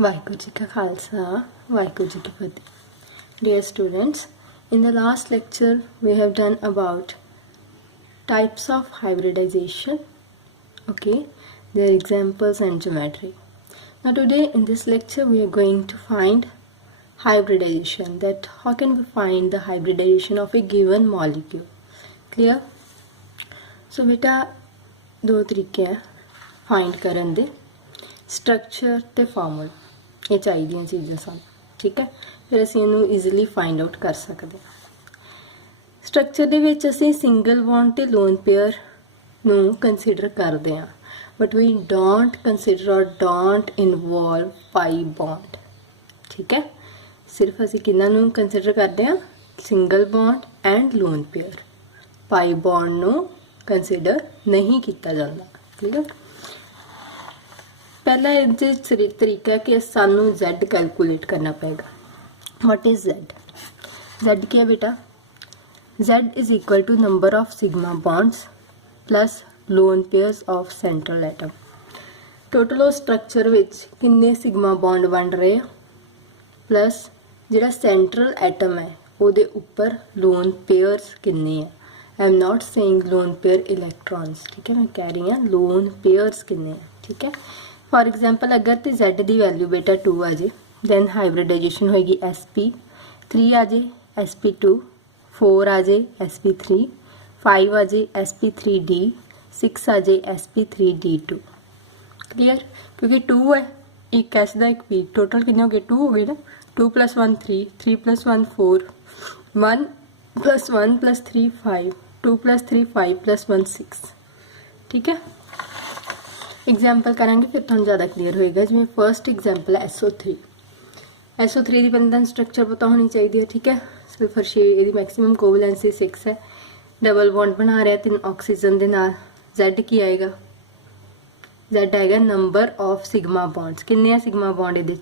वाहिगुरू जी का खालसा वाहिगुरू जी की फतेह. Dear students, in the last lecture we have done about types of hybridization, okay, their examples and geometry. Now today in this lecture we are going to find hybridization, that how can we find the hybridization of a given molecule. Clear? So beta दो तरीके हैं find करन दे, structure ते formula. ये चाहिए चीज़ां सानूं, ठीक है. फिर असीं इहनूं ईजिली फाइंड आउट कर सकते हैं. स्ट्रक्चर दे विच असीं सिंगल बॉन्ड ते लोन पेयर नूं कंसीडर करते हैं, बट वी डोंट कंसीडर और डोंट इनवॉल्व पाई बॉन्ड. ठीक है, सिर्फ असीं किन्हां नूं कंसीडर करते हैं, single bond and lone pair. Pi bond नूं कंसीडर नहीं किया जाता. क्लियर. पहला ये तरीका है कि सानू Z कैलकुलेट करना पेगा. What is Z? Z क्या है बेटा? Z is equal to number of sigma bonds plus lone pairs of central atom. Total structure विच किन्ने सिग्मा बॉन्ड बन रहे प्लस जिहड़ा सेंट्रल एटम है उहदे उपर लोन पेयर्स किन्ने है. I am not saying lone pair electrons. ठीक है, मैं कह रही हूँ लोन पेयर्स किन्ने हैं. ठीक है. फॉर एग्जाम्पल अगर तो Z की वैल्यू बेटा 2 आ जाए, दैन हाइब्रिडाइजेशन होएगी sp3 आ जाए sp2, 4 आ जाए sp3, 5 आ जाए sp3d, 6 आ जाए sp3d2. क्लियर. क्योंकि 2 है, एक S का एक P, टोटल कितने हो गए? 2 हो गए ना. 2 + 1 3, 3 + 1 4, 1 + 1 + 3 5, 2 + 3 5 + 1 6. ठीक है. एग्जाम्पल करांगे फिर थोड़ा ज़्यादा क्लीयर होएगा. जिवें फर्स्ट एग्जाम्पल है SO3. SO3 की बंधन स्ट्रक्चर पता होनी चाहिए. ठीक है. सल्फर 6, ये मैक्सिमम कोवैलेंसी 6 है. डबल बॉन्ड बना रहा है 3 ऑक्सीजन के नाल. Z की आएगा? Z आएगा नंबर ऑफ सिग्मा बॉन्ड्स. किन्ने सिग्मा बॉन्ड ये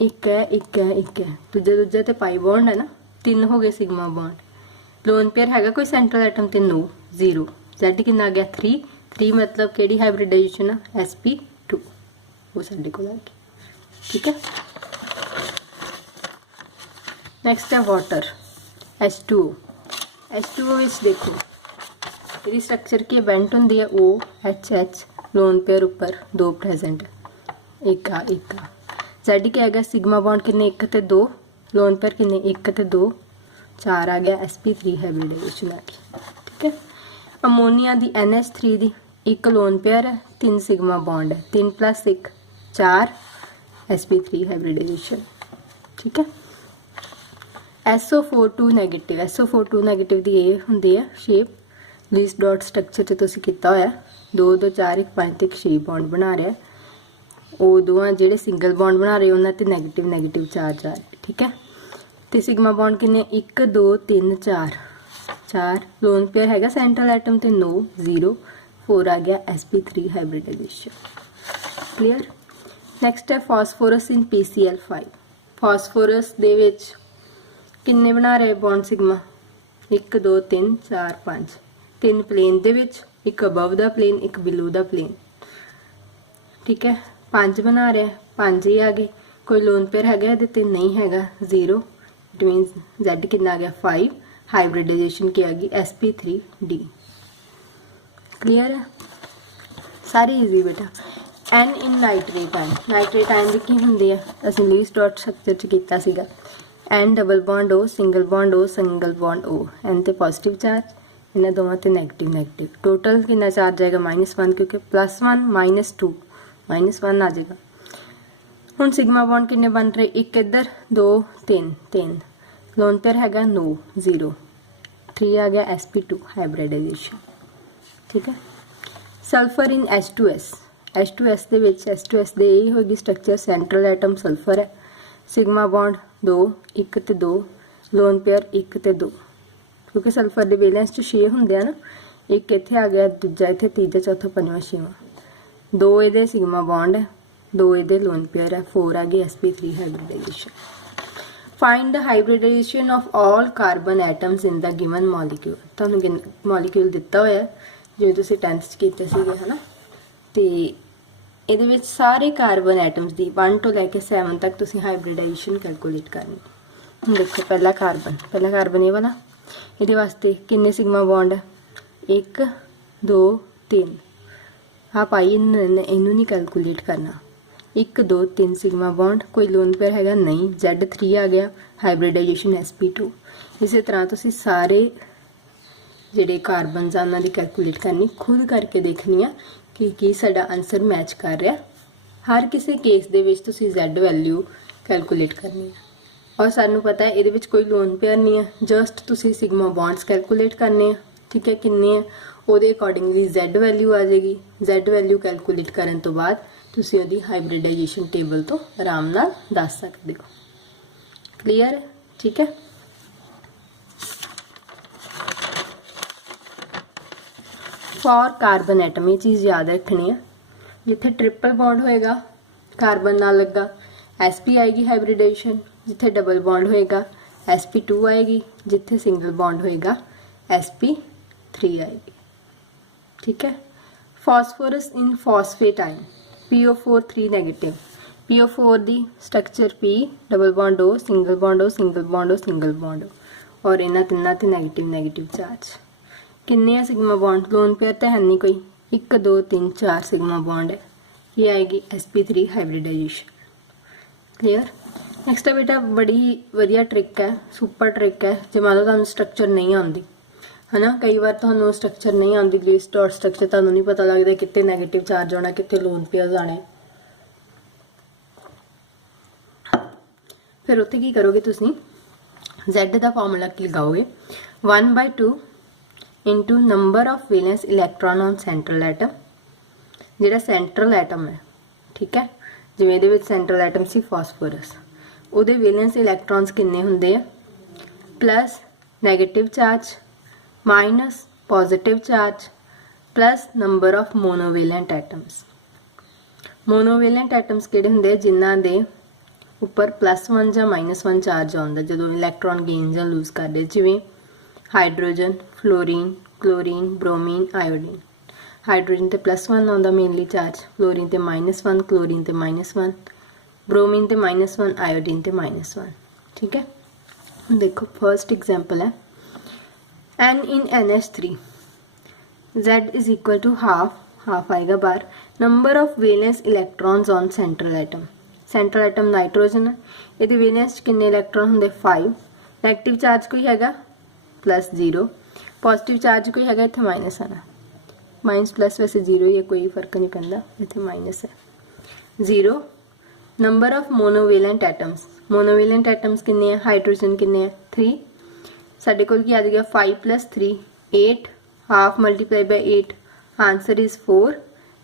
एक है, एक है, एक है. दूजा तो पाई बॉन्ड है ना. 3 हो गए सिग्मा बॉन्ड. लोन पेयर हैगा कोई सेंट्रल एटम ते? नो, 0. Z कितना आ गया? 3. 3 मतलब केड़ी हाइब्रिडाइजेशन है? sp2. वो साडे कोल आ गई. ठीक है. नेक्स्ट है वाटर H2O. H2O विच देखो ये स्ट्रक्चर की बेंट होंदी है OHH. लोन पेयर ऊपर 2 प्रेजेंट है, एक आ एक आ. Z क्या है? सिग्मा बॉन्ड किन्ने? 1 ते 2. लोन पेयर किन्ने? 1 ते 2, 4 आ गया. sp3 हाइब्रिडाइजेशन आ गई. ठीक है. अमोनिया दी NH3 दी एक लोन पेयर है, 3 सिग्मा बॉन्ड है, 3 + 1 4 sp3 हाइब्रिडाइजेशन. ठीक है. SO42 negative. SO42 नेगेटिव दी ये हुंदी है शेप. लीस्ट डॉट स्ट्रक्चर च तुसीं कीता होया 2 2 4 1 5 ते 6 बॉन्ड बना रहा है. ਉਹ ਦੋਵਾਂ ਜਿਹੜੇ ਸਿੰਗਲ ਬੌਂਡ ਬਣਾ ਰਹੇ ਉਹਨਾਂ ਤੇ ਨੈਗੇਟਿਵ ਚਾਰਜ ਆ ਰਿਹਾ. ਠੀਕ ਹੈ. ਤੇ ਸਿਗਮਾ ਬੌਂਡ ਕਿੰਨੇ? 1 2 3 4 4. ਲੋਨ ਪੇਅਰ ਹੈਗਾ ਸੈਂਟਰਲ ਐਟਮ ਤੇ 9 0. 4 ਆ ਗਿਆ sp3 ਹਾਈਬ੍ਰਿਡਾਈਜੇਸ਼ਨ. ਕਲੀਅਰ. ਨੈਕਸਟ ਹੈ ਫਾਸਫੋਰਸ ਇਨ PCl5. ਫਾਸਫੋਰਸ ਦੇ ਵਿੱਚ ਕਿੰਨੇ ਬਣਾ ਰਹੇ ਬੌਂਡ ਸਿਗਮਾ? 1 2 3 4 5. 3 ਪਲੇਨ ਦੇ ਵਿੱਚ, ਇੱਕ ਅਬਵ ਦਾ ਪਲੇਨ, ਇੱਕ ਬਿਲੋ ਦਾ ਪਲੇਨ. ठीक है. 5 बना रहा है, 5 ही आ गए. कोई लोन पेयर हैगा ये ते? नहीं हैगा, 0. इट मीनस Z कितना आ गया? 5. हाइब्रिडाइजेशन की आ गई sp3d. क्लियर है. सारी इजी बेटा. N इन नाइट्रेट आयन. नाइट्रेट आयन दी की हुंदी है? असीं लीस्ट डॉट स्ट्रक्चर च कीता सीगा. N double bond O, single bond O, single bond O. N ते पॉजिटिव चार्ज, इन्हां दोवां ते नेगेटिव. टोटल कितना चार्ज आएगा? -1, क्योंकि +1 -2 -1 आ जाएगा. हुण सिग्मा बॉन्ड किन्ने बन रहे? एक इधर, 2 3 3. लोन पेयर हैगा? नो, 0. 3 आ गया sp2 हाइब्रिडाइजेशन. ठीक है. Sulphur in H2S. H2S they which H2S दे ये होगी स्ट्रक्चर. सेंट्रल एटम सल्फर है. सिग्मा बॉन्ड 2 1 ते 2. लोन पेयर 1 ते 2. क्योंकि सल्फर दे वैलेंस च 6 हुंदे आ ना. एक इत्थे आ गया, दूजा इत्थे, तीजा चौथा पंजवां छेवां. 2 ये सिग्मा बॉन्ड है, 2 ये लोन पेयर है. 4 आ गई sp3 hybridization. Find the hybridization of all carbon atoms in the given molecule. तुहानूं मॉलिक्यूल दिता होया जिवें तुसीं 10th च कीते सीगे है ना. ते ਇਹਦੇ ਵਿੱਚ ਸਾਰੇ ਕਾਰਬਨ ਐਟम्स ਦੀ 1 ਤੋਂ ਲੈ ਕੇ 7 ਤੱਕ ਤੁਸੀਂ ਹਾਈਬ੍ਰਿਡਾਈਜੇਸ਼ਨ ਕੈਲਕੂਲੇਟ ਕਰਨੀ। ਹੁਣ ਦੇਖੋ ਪਹਿਲਾ ਕਾਰਬਨ ਇਹ ਵਾਲਾ, ਇਹਦੇ ਵਾਸਤੇ ਕਿੰਨੇ ਸਿਗਮਾ ਬੌਂਡ ਹੈ? 1 2 3। ਹਾਂ ਭਾਈ ਇਹਨੂੰ ਨਹੀਂ ਕੈਲਕੂਲੇਟ करना। 1 2 3 सिग्मा बॉन्ड, कोई लोन पेयर हैगा नहीं, Z3 आ गया, हाइब्रिडाइजेशन sp2। इसी तरह तुसी सारे ਜਿਹੜੇ ਕਾਰਬਨਸ ਆ ਉਹਨਾਂ ਦੀ ਕੈਲਕੂਲੇਟ ਕਰਨੀ, ਖੁਦ ਕਰਕੇ ਦੇਖਣੀ ਆ ਕਿ ਕੀ ਸਾਡਾ ਆਨਸਰ ਮੈਚ ਕਰ ਰਿਹਾ। ਹਰ ਕਿਸੇ ਕੇਸ ਦੇ ਵਿੱਚ ਤੁਸੀਂ Z ਵੈਲਿਊ ਕੈਲਕੂਲੇਟ ਕਰਨੀ ਹੈ। ਔਰ ਸਾਨੂੰ ਪਤਾ ਹੈ ਇਹਦੇ ਵਿੱਚ ਕੋਈ ਲੋਨ ਪੇਅਰ ਨਹੀਂ ਹੈ, ਜਸਟ ਤੁਸੀਂ ਸਿਗਮਾ ਬੌਂਡਸ ਕੈਲਕੂਲੇਟ ਕਰਨੇ ਆ। ਠੀਕ ਹੈ, ਕਿੰਨੇ ਹੈ ਉਹਦੇ ਅਕੋਰਡਿੰਗਲੀ Z ਵੈਲਿਊ ਆ ਜਾਏਗੀ। Z ਵੈਲਿਊ ਕੈਲਕੂਲੇਟ ਕਰਨ ਤੋਂ ਬਾਅਦ ਤੁਸੀਂ ਉਹਦੀ ਹਾਈਬ੍ਰਿਡਾਈਜੇਸ਼ਨ ਟੇਬਲ ਤੋਂ ਆਰਾਮ ਨਾਲ ਦੱਸ ਸਕਦੇ ਹੋ। ਕਲੀਅਰ ਹੈ? ਠੀਕ ਹੈ। फॉर कार्बन एटम ये चीज़ याद रखनी है, जिथे ट्रिपल बॉन्ड होएगा कार्बन नाल लगा sp आएगी हाइब्रिडेशन, जिथे डबल बॉन्ड होएगा sp2 आएगी, जिथे सिंगल बॉन्ड होएगा sp3 आएगी। ठीक है। Phosphorus in phosphate ion PO4 3 negative, PO4 the structure P, double bond O, single bond O, single bond O, single bond O, और इन्हां तिन्नां ते नेगेटिव चार्ज। किन्ने है सिग्मा बॉन्ड? लोन पेयर तो है नहीं कोई, 1 2 3 4 सिग्मा बॉन्ड है, ये आएगी sp3 हाइब्रिडाइजेशन। क्लियर। नैक्सट है बेटा बड़ी वधिया ट्रिक है, सुपर ट्रिक है। जो मान लो तुहानूं स्ट्रक्चर नहीं आती है ना, कई बार तुहानूं स्ट्रक्चर नहीं आती, ग्लेस डॉट स्ट्रक्चर तुहानूं नहीं पता लगता कितने नैगेटिव चार्ज आना, कितने लोन पेयर्स आने। फिर उत्थे की करोगे तुसीं, Z का फॉर्मूला की लगाओगे 1/2 into number of valence electron on central atom, जिहड़ा सेंट्रल एटम है। ठीक है, जिवें इहदे विच सेंट्रल एटम सी फॉस्फोरस, उहदे वैलेंस इलैक्ट्रॉन्स किन्ने हुंदे आ? Plus negative charge minus positive charge plus number of monovalent atoms. Monovalent atoms किहड़े हुंदे आ? जिन्हां दे उपर +1 जां -1 चार्ज आउंदा जदों इलैक्ट्रॉन गेन जां लूज करदे, जिवें hydrogen, fluorine, chlorine, bromine, iodine. Hydrogen ते +1 आउंदा मेनली चार्ज, फ्लोरीन ते -1, क्लोरीन ते -1, ब्रोमीन ते -1, आयोडीन ते -1। ठीक है। देखो फर्स्ट एग्जांपल है N in NH3, Z is equal to half आएगा बाहर। Number of valence electrons on central atom, central atom nitrogen है, ये वैलेंस कितने इलैक्ट्रॉन होंगे? 5। नैगेटिव चार्ज कोई हैगा? +0। पॉजिटिव चार्ज कोई हैगा? इत्थे माइनस आना, माइनस प्लस वैसे 0 ही है, कोई फर्क नहीं पैंदा, इत्थे माइनस है 0। Number of monovalent atoms, monovalent atoms कितने हैं? हाइड्रोजन कितने हैं? 3। साडे कोल की आ जाएगा 5 + 3 8, half multiply by 8, answer is 4।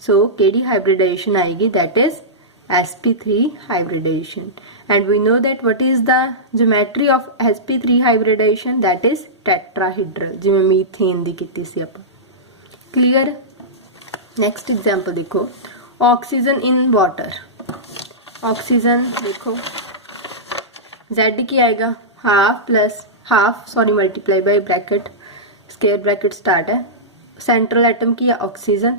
सो केड़ी हाइब्रिडाइजेशन आएगी? That is sp3 hybridization, and we know that what is the geometry of sp3 hybridization? that is tetrahedral, जिवें मीथेन दी कीती सी आपां। क्लियर। नेक्स्ट एग्जांपल देखो, ऑक्सीजन इन वाटर। ऑक्सीजन देखो Z की आएगा multiply by bracket square bracket start है। Central atom की है ऑक्सीजन,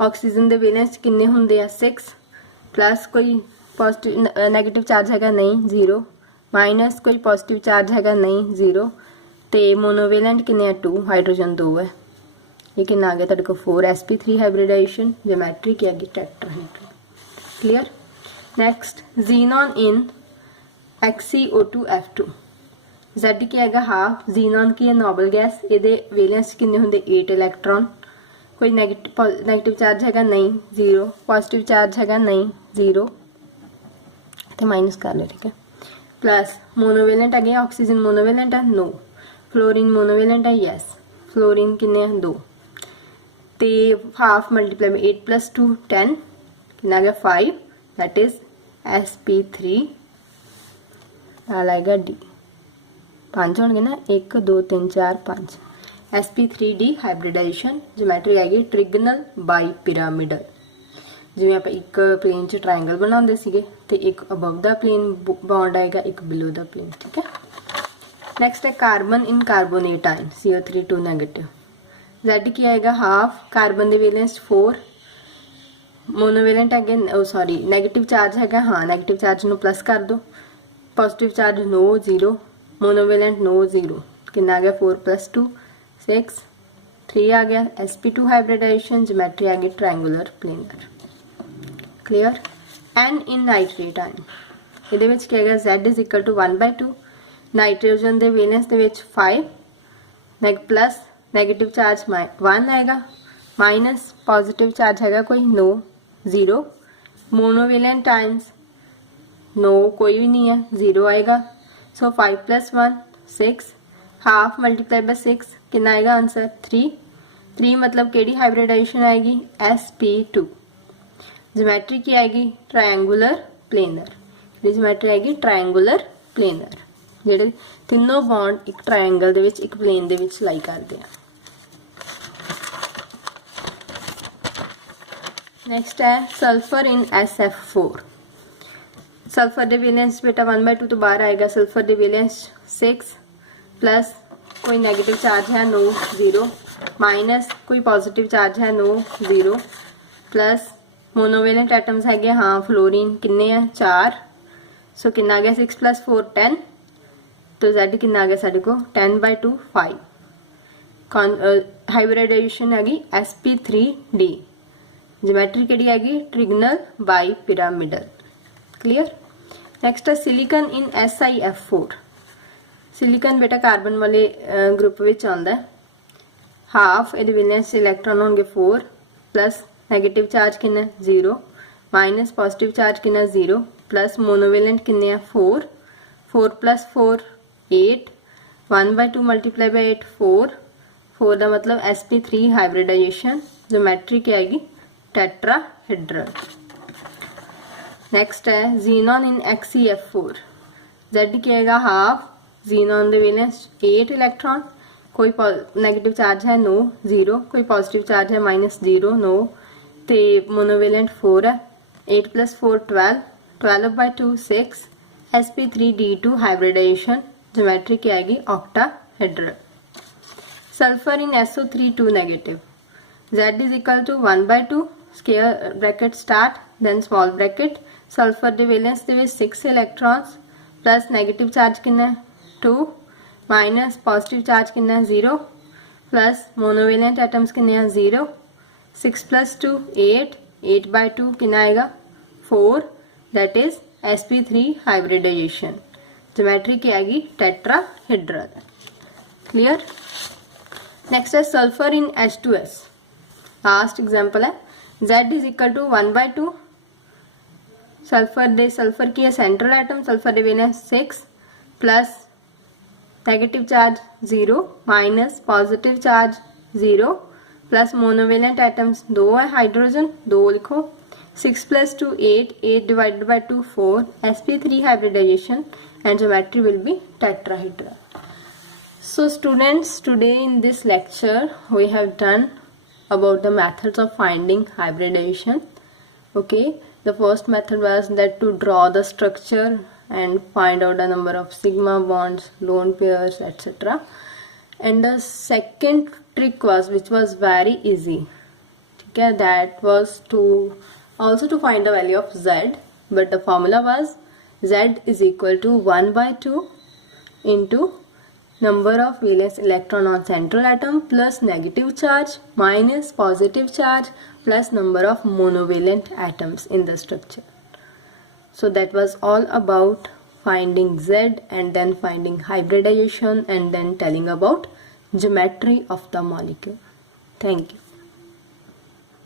ऑक्सीजन दे वैलेंस किन्ने हुंदे आ? 6। प्लस कोई पॉजिटिव नैगेटिव चार्ज हैगा? नहीं, 0। माइनस कोई पॉजिटिव चार्ज हैगा? नहीं, 0। तो मोनोवेलेंट किन्ने है? 2। हाइड्रोजन 2 है, ये कितना आ गया तुहाडे कोल? 4। sp3 हाइब्रिडाइजेशन, ज्योमेट्री की आ गई टेट्राहेड्रल। क्लियर। नैक्सट जीनॉन इन XeO2F2, Z की आएगा हाफ। जीनॉन की है नोबल गैस, ये वैलेंस किन्ने हुंदे? 8 इलैक्ट्रॉन। कोई नेगेटिव चार्ज हैगा? नहीं, 0। पॉजिटिव चार्ज हैगा? नहीं, 0। तो माइनस कर ले। ठीक है। प्लस मोनोवेलेंट आ गया, ऑक्सीजन मोनोवेलेंट है? नो। फ्लोरीन मोनोवेलेंट है? यस। फ्लोरीन किन्ने हैं? 2। तो हाफ मल्टीप्लाई में 8 + 2 10, कितना आ गया? 5। दैट इज sp3 आएगा D। 5 होंगे ना, 1 2 3 4 5। sp3D हाइब्रिडाइजेशन, ज्योमेट्री आएगी ट्रिगनल बाई पिरामिडल, जिवें आप एक प्लेन च ट्रायंगल बनाते सीगे ते एक अबव द प्लेन बॉन्ड आएगा, एक बिलो द प्लेन। ठीक है। नेक्स्ट है carbon in carbonate ion CO3 2 negative. Z की आएगा हाफ, कार्बन दे वैलेंस 4, मोनोवेलेंट है सॉरी नैगेटिव चार्ज है, हाँ नैगेटिव चार्ज नू प्लस कर दो, पॉजिटिव चार्ज नो जीरो, मोनोवेलेंट नो जीरो, कितना आ गया 4 + 2 6, 3 आ गया sp2 हाइब्रिडाइजेशन, ज्योमेट्री आ गई ट्रायंगुलर प्लेनर। क्लियर। n इन नाइट्रेट आयन ਇਹਦੇ ਵਿੱਚ ਕੀ ਹੈਗਾ z = 1/2, नाइट्रोजन ਦੇ ਵੈਲੈਂਸ ਦੇ ਵਿੱਚ 5 प्लस नैगेटिव चार्ज 1 आएगा, माइनस पॉजिटिव चार्ज हैगा कोई नो 0, मोनोवेलेंट आयंस नो कोई भी नहीं है 0 आएगा। सो 5 + 1 6, हाफ मल्टीप्लाई बाय 6 कितना आएगा आंसर 3। 3 मतलब केड़ी हाइब्रिडाइजेशन आएगी sp2। ज्योमेट्री की आएगी ट्रायंगुलर प्लेनर, ज्योमेट्री आएगी ट्रायंगुलर प्लेनर, ਜਿਹੜੇ ਤਿੰਨੋਂ ਬੌਂਡ ਇੱਕ ਟ੍ਰਾਇੰਗਲ ਦੇ ਵਿੱਚ ਇੱਕ ਪਲੇਨ ਦੇ ਵਿੱਚ ਲਾਈ ਕਰਦੇ ਆ। ਨੈਕਸਟ ਹੈ ਸਲਫਰ ਇਨ SF4। ਸਲਫਰ ਦੇ ਵੈਲੈਂਸ ਬੇਟਾ 1/2 ਤੋਂ ਬਾਹਰ ਆਏਗਾ, ਸਲਫਰ ਦੇ ਵੈਲੈਂਸ 6 प्लस कोई नेगेटिव चार्ज है नो 0, माइनस कोई पॉजिटिव चार्ज है नो 0, प्लस मोनोवेलेंट एटम्स है हाँ फ्लोरीन किन्ने है 4, सो कितना आ गया 6 + 4 10, तो Z कितना आ गया साढ़े को 10/2 5। हाइब्रिडाइजेशन हैगी sp3d, ज्योमेट्री केड़ी हैगी ट्रिगनल बाई पिरामिडल। क्लियर। नैक्सट है सिलिकन इन SiF4। सिलिकन बेटा कार्बन वाले ग्रुप विच आंदा है, हाफ इहदे वैलेंस इलैक्ट्रॉन होंगे 4, प्लस नैगेटिव चार्ज कितना 0, माइनस पॉजिटिव चार्ज कितना 0, प्लस मोनोवेलेंट कितने 4, 4 + 4 8, 1/2 मल्टीप्लाई बाय 8 4, 4 का मतलब sp3 हाइब्रिडाइजेशन, ज्योमेट्री क्या आएगी टेट्राहेड्रल। नेक्स्ट है जीनॉन इन XeF4। Z क्या आएगा हाफ, जीनॉन दे वैलेंस 8 इलेक्ट्रॉन, कोई नेगेटिव चार्ज है नो 0, कोई पॉजिटिव चार्ज है -0 नो, ते मोनोवेलेंट 4 है, 8 + 4 12, 12/2 6, sp3d2 हाइब्रिडाइजेशन, ज्योमेट्री क्या आएगी octahedral. Sulphur in SO3 2 negative, Z = 1/2 square bracket start then small bracket, sulphur they valence दे which 6 electrons, plus negative charge कितना 2, माइनस पॉजिटिव चार्ज कितना 0, plus monovalent atoms कितने 0, 6 + 2 8, 8/2 कितना आएगा 4, that is sp3 hybridisation, geometry क्या आएगी tetrahedral. Clear. Next है sulphur in H2S। Last example है Z = 1/2, सल्फर की है सेंट्रल एटम, सल्फर दे valence 6, plus negative charge 0, minus positive charge 0, plus monovalent atoms 2 है, हाइड्रोजन 2 लिखो, 6 + 2 8, 8/2 4, sp3 hybridization and geometry will be tetrahedral. So students, today in this lecture we have done about the methods of finding hybridization. Okay, the first method was that to draw the structure and find out the number of sigma bonds, lone pairs, etc. And the second trick was, which was very easy, okay, that was to also to find the value of Z, but the formula was Z = 1/2 into number of valence electron on central atom plus negative charge minus positive charge plus number of monovalent atoms in the structure. So that was all about finding Z and then finding hybridization and then telling about geometry of the molecule. Thank you.